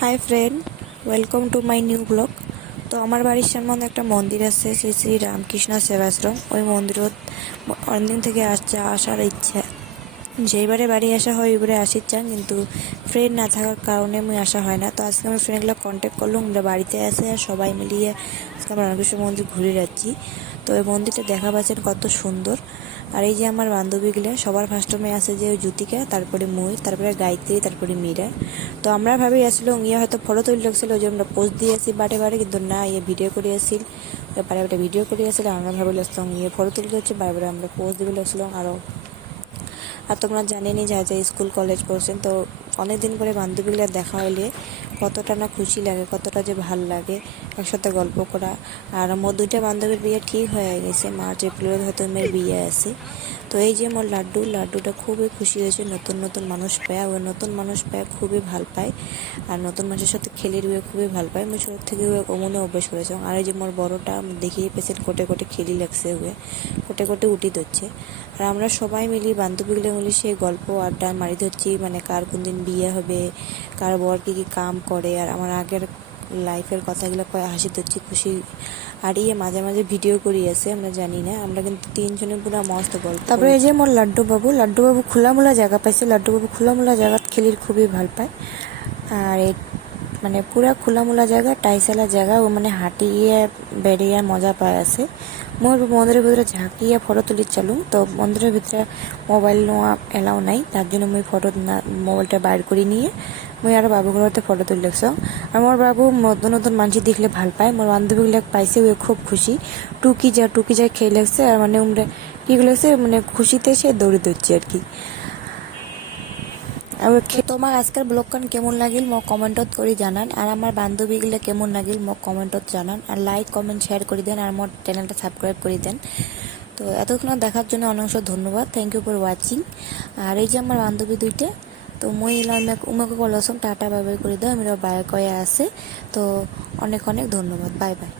Hi friend, welcome to my new blog. তো আমার বাড়ির সামনে একটা মন্দির আছে, শ্রী শ্রী রামকৃষ্ণ সেবাশ্রম। ওই মন্দিরত অনেকদিন থেকে আসার ইচ্ছা, যেইবারে বাড়ি আসা হয় ওইবারে আসির চান, কিন্তু ফ্রেন্ড না থাকার কারণে আমি আসা হয় না। তো আজকে আমার ফ্রেন্ডগুলো কন্ট্যাক্ট করলাম, আমরা বাড়িতে আসে আর সবাই মিলিয়ে আজকে আমরা রামকৃষ্ণ মন্দির ঘুরে যাচ্ছি। তো এই মন্দিরটা দেখা পাচ্ছেন কত সুন্দর। আর এই যে আমার বান্ধবীগুলো সবার ফার্স্টমে আছে যে ওই জ্যোতিকা, তারপরে মই, তারপরে গায়ত্রী, তারপরে মীরা। তো আমরা ভাবি আসলে ইয়ে হয়তো ফটো তুলে লাগছিল, ওই যে আমরা পোস্ট দিয়ে আসি বাটে বারে, কিন্তু না, ইয়ে ভিডিও করে আসছিল, বারে বারে ভিডিও করে আসছিল। আমরা ভাবি লাগছিলাম ইয়ে ফটো তুলতে হচ্ছে, বারে বারে আমরা পোস্ট দিবে লাগছিলাম। আর তোমরা জানেনই যা স্কুল কলেজ পড়ছেন, তো অনেকদিন পরে বান্ধবীগুলো দেখা হইলে কতটা না খুশি লাগে, কতটা যে ভাল লাগে একসাথে গল্প করা। আর আমার দুইটা বান্ধবীর বিয়ে ঠিক হয়ে গেছে, মার্চ এপ্রিলের হয়তো মেয়ের বিয়ে আছে। তো এই যে আমার লাড্ডুটা খুবই খুশি হয়েছে নতুন নতুন মানুষ পায়, ওই নতুন মানুষ পায় খুবই ভাল পায়। আর নতুন মানুষের সাথে খেলির বিয়ে খুবই ভাল পায়, আমি ছোট থেকে মনে অভ্যাস করেছি। আর এই যে মোর বড়টা দেখিয়ে পেয়েছেন কোটে কোটে খেলি লাগছে, হুয়ে কোটে কোটে উঠি ধরছে। আর আমরা সবাই মিলি বান্ধবীগুলো মিলি সেই গল্প আড্ডা মারি ধরছি, মানে কার কোন দিন বিয়ে হবে, কার বর কী কী কাম করে, আর আমার আগের লাইফের কথাগুলো কয়ে হাসি ধরছি, খুশি। আর ইয়ে মাঝে মাঝে ভিডিও করি আছে, আমরা জানি না, আমরা কিন্তু তিনজনে পুরো মস্ত গল্প। তারপরে এই যে মোর লাড্ডু বাবু খোলামোলা জায়গা পাইছে। লাড্ডু বাবু খোলামোলা জায়গা খেলির খুবই ভাল পায়। আর এই মানে পুরা খোলামোলা জায়গা, টাইসালা জায়গা, ও মানে হাঁটিয়ে বেরিয়ে মজা পায় আছে। মোর মন্দিরের ভিতরে ঝাঁকিয়ে ফটো তুলি চালু, তো মন্দিরের ভিতরে মোবাইল নেওয়া এলাও নাই, তার জন্য মুই ফটো না মোবাইলটা বাইর করে নিয়ে মুই আর বাবু ঘরতে ফটো তুলে লাগছ। আর মোর বাবু নতুন নতুন মানুষ দেখলে ভাল পায়, মোর বান্ধবীগুলো পাইছে, ও খুব খুশি। টুকি যা খেয়ে লাগছে, আর মানে উমরে কি লাগছে, মানে খুশিতে সে দৌড়ে দিচ্ছে আর কি। তোমার আজকের ব্লগখান কেমন লাগিল মোক কমেন্টত করে জানান, আর আমার বান্ধবীগুলো কেমন লাগিল মোক কমেন্টত জানান, আর লাইক কমেন্ট শেয়ার করে দেন, আর মোর চ্যানেলটা সাবস্ক্রাইব করে দেন। তো এতক্ষণ দেখার জন্য অনেক ধন্যবাদ, থ্যাংক ইউ ফর ওয়াচিং। আর এই যে আমার বান্ধবী দুইটা, তো মই উমাকে বললাম টাটা বাই বাই করে দাও, আমি বাই কয়ে আছে। তো অনেক অনেক ধন্যবাদ, বাই বাই।